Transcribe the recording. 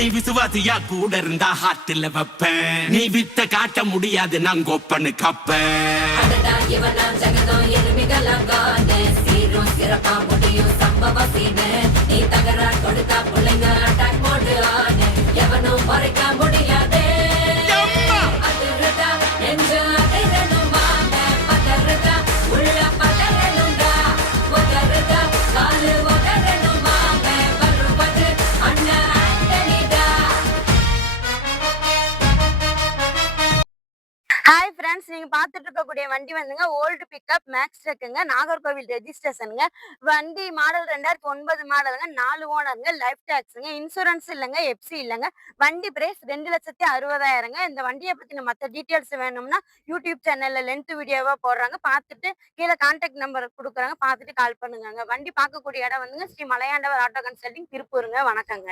நீ விசுவாசியா கூட இருந்தா ஹார்ட்ல வைப்பேன். நீ வித்த காட்ட முடியாது நான் கோப்பனு கப்பேன். சிறப்பா முடியும் சம்பவ சீனு. நீ தகரா கொடுத்தா பிள்ளைங்க அட்டாக் மோடு ஆனு. எவனும் மறைக்க முடியாதே. அதிருதா நெஞ்சு அதிரணும் வாங்க. பதறுதா உள்ள பதறணும்டா. உதறுதா காலு உதறணும் வாங்க. வருவது அண்ணன் ஆண்டனிடா. ஹாய் ஃப்ரெண்ட்ஸ், நீங்க பார்த்துட்டு இருக்கக்கூடிய வண்டி வந்துங்க ஓல்டு பிக்கப் மேக்ஸ் ட்ரக்குங்க, நாகர்கோவில் ரெஜிஸ்ட்ரேஷனுங்க. வண்டி மாடல் 2009 மாடலுங்க, 4 ஓனருங்க, லைஃப் டேக்ஸுங்க, இன்சூரன்ஸ் இல்லைங்க, எஃப்சி இல்லைங்க. வண்டி பிரைஸ் 2,60,000ங்க. இந்த வண்டியை பத்தின மற்ற டீட்டெயில்ஸ் வேணும்னா யூடியூப் சேனல்ல லென்த் வீடியோவா போடுறாங்க, பார்த்துட்டு கீழே கான்டாக்ட் நம்பர் கொடுக்குறாங்க, பார்த்துட்டு கால் பண்ணுங்க. வண்டி பார்க்கக்கூடிய இடம் வந்துங்க ஸ்ரீ மலையாண்டவர் ஆட்டோ கன்சல்டிங், திருப்பூருங்க. வணக்கங்க.